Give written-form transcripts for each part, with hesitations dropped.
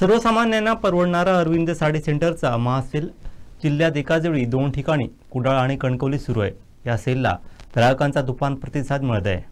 सर्वसामान्यांना परवडणारा अरविंद साडी सेंटरचा महासेल जिल्ह्यात एकाच वेळी 2 ठिकाणी कुडाळ आणि कणकवलीत सुरू आहे। या सेलला ग्राहकांचा तुफान प्रतिसाद मिळत आहे।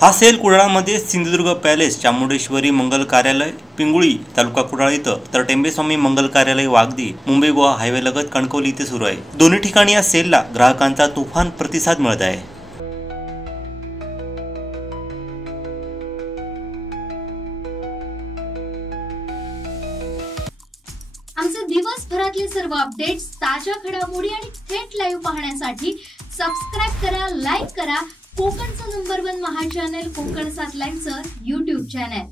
हा सेल कुडाळमध्ये सिंधुदुर्ग पॅलेस, चामुंडेश्वरी मंगल कार्यालय, पिंगुळी तालुका कुडाळ इथं तर टेंबेस्वामी मंगल कार्यालय वागदी मुंबई गोवा हायवे लगत कणकवली इथे सुरू आहे। दोन्ही ठिकाणी या सेलला ग्राहकांचा तुफान प्रतिसाद मिळत आहे। आमचे दिवसभरातले सर्व अपडेट्स, ताज्या घडामोडी आणि थेट लाईव्ह पाहण्यासाठी सबस्क्राइब करा, लाईक करा कोकणचं नंबर 1 महा चॅनल कोकण 7 लाईव्हचं YouTube चॅनल।